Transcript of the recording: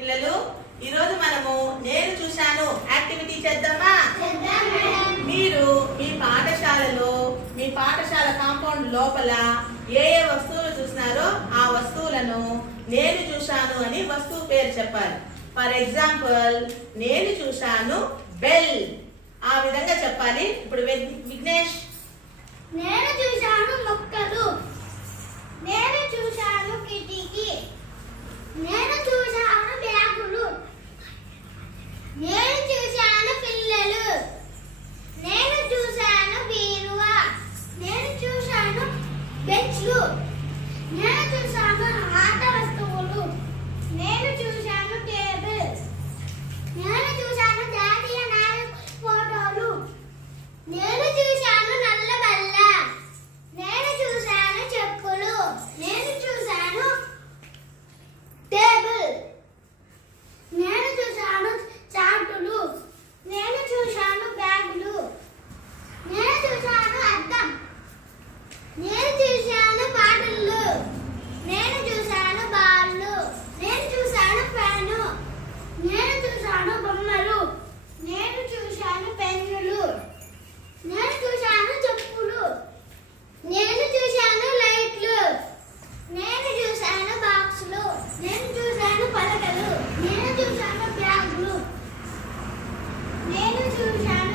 పిల్లలు ఈరోజు మనము నేను చూశాను యాక్టివిటీ చేద్దామా? మీరు మీ పాఠశాల కాంపౌండ్ లోపల ఏ ఏ వస్తువులు చూసినారో ఆ వస్తువులను నేను చూశాను అని వస్తువు పేరు చెప్పాలి. ఫర్ ఎగ్జాంపుల్, నేను చూశాను బెల్, ఆ విధంగా చెప్పాలి. ఇప్పుడు విఘ్నేష్, నేను చూశాను మొక్కలు, నేను చూశాను కిటికీ, నేను చూశాను బ్యాగులు, నేను చూశాను పిల్లలు, నేను చూశాను బీరువా, నేను చూశాను బెంచ్లు, నేను చూశాను ఆట వస్తువులు, నేను చూశాను టేబుల్, నేను చూశాను జాతీయ నాయకుల ఫోటోలు, నేను చూశాను నల్ల బల్ల, నేను చూశాను చెప్పులు, నేను చూశాను టేబుల్, నేను చూశాను చార్టులు, నేను చూశాను బ్యాగులు, నేను చూశాను అద్దం, నేను చూశాను బాటిళ్ళు, నేను చూశాను బాళ్ళు, నేను చూశాను ఫ్యాను, నేను చూశాను బొమ్మలు, నేను చూశాను పెన్నులు, నేను చూశాను చెప్పులు, నేను చూశాను లైట్లు, నేను చూశాను బాక్సులు, నేను చూశాను పలకలు, నేను చూశాను బ్యాగులు, నేను చూశాను